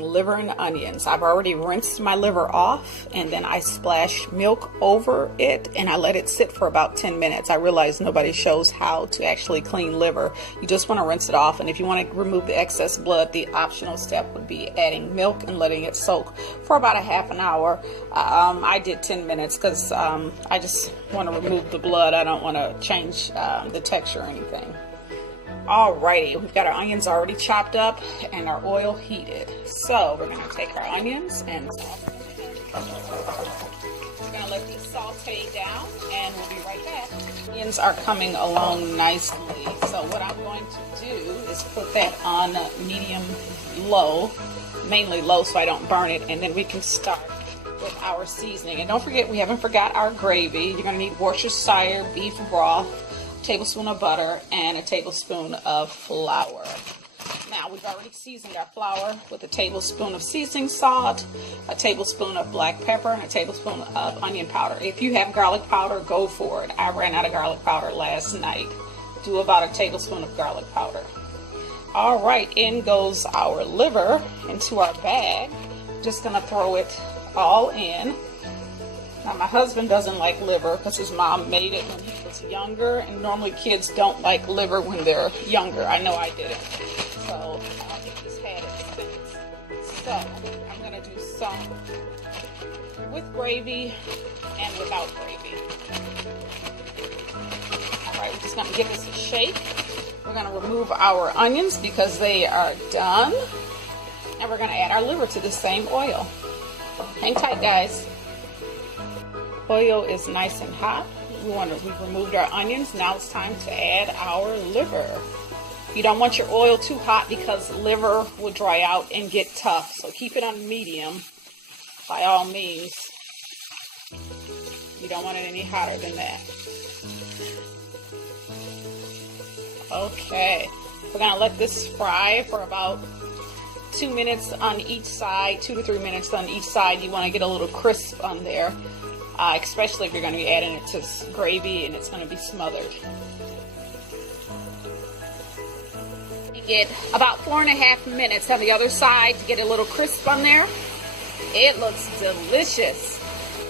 making liver and onions. I've already rinsed my liver off, and then I splash milk over it and I let it sit for about 10 minutes. I realize nobody shows how to actually clean liver. You just want to rinse it off, and if you want to remove the excess blood, the optional step would be adding milk and letting it soak for about a half an hour. I did 10 minutes because I just want to remove the blood. I don't want to change the texture or anything. Alrighty, we've got our onions already chopped up and our oil heated. So we're going to take our onions and we're going to let these saute down, and we'll be right back. Onions are coming along nicely. So what I'm going to do is put that on medium low, mainly low so I don't burn it, and then we can start with our seasoning. And don't forget, we haven't forgot our gravy. You're going to need Worcestershire beef broth, tablespoon of butter, and a tablespoon of flour. Now we've already seasoned our flour with a tablespoon of seasoning salt, a tablespoon of black pepper, and a tablespoon of onion powder. If you have garlic powder, go for it. I ran out of garlic powder last night. Do about a tablespoon of garlic powder. All right, in goes our liver into our bag. Just gonna throw it all in. Now my husband doesn't like liver because his mom made it when he was younger, and normally kids don't like liver when they're younger. I know I didn't. So he's had it since. So I'm going to do some with gravy and without gravy. Alright, we're just going to give this a shake. We're going to remove our onions because they are done. And we're going to add our liver to the same oil. Hang tight, guys. Oil is nice and hot. We've removed our onions. Now it's time to add our liver. You don't want your oil too hot because liver will dry out and get tough. So keep it on medium by all means. You don't want it any hotter than that. Okay, we're gonna let this fry for about 2 minutes on each side, 2 to 3 minutes on each side. You want to get a little crisp on there. Especially if you're going to be adding it to gravy and it's going to be smothered. You get about 4.5 minutes on the other side to get a little crisp on there. It looks delicious.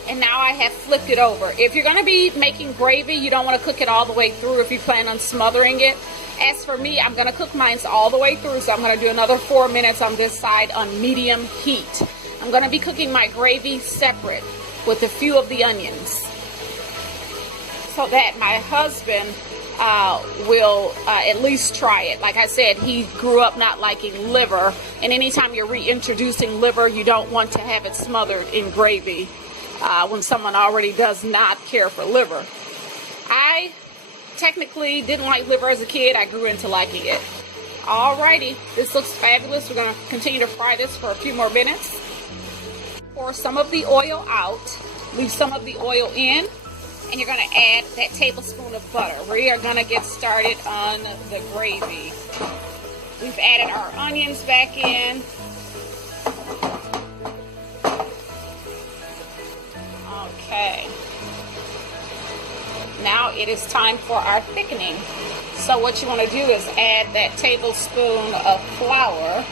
And now I have flipped it over. If you're going to be making gravy, you don't want to cook it all the way through if you plan on smothering it. As for me, I'm going to cook mine all the way through, so I'm going to do another 4 minutes on this side on medium heat. I'm going to be cooking my gravy separate with a few of the onions so that my husband will at least try it. Like I said, he grew up not liking liver, and anytime you're reintroducing liver, you don't want to have it smothered in gravy when someone already does not care for liver. I technically didn't like liver as a kid. I grew into liking it. Alrighty, this looks fabulous. We're going to continue to fry this for a few more minutes. Pour some of the oil out, leave some of the oil in, and you're going to add that tablespoon of butter. We are going to get started on the gravy. We've added our onions back in. Okay. Now it is time for our thickening. So what you want to do is add that tablespoon of flour.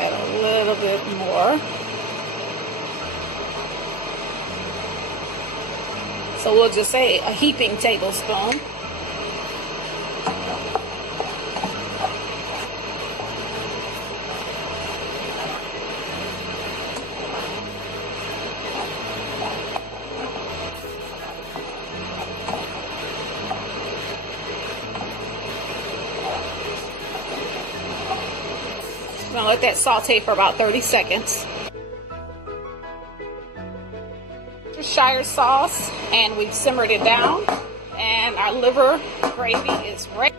A little bit more. So we'll just say a heaping tablespoon. I'm going to let that saute for about 30 seconds. Worcestershire sauce, and we've simmered it down, and our liver gravy is ready.